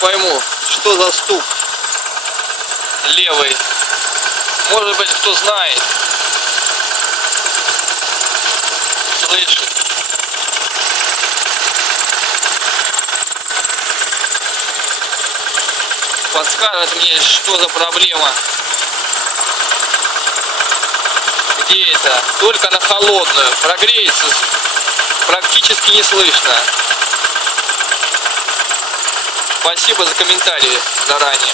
пойму, что за стук левый. Может быть, кто знает, слышит. Подскажет мне, что за проблема. Где это? Только на холодную. Прогреется практически не слышно. Спасибо за комментарии заранее.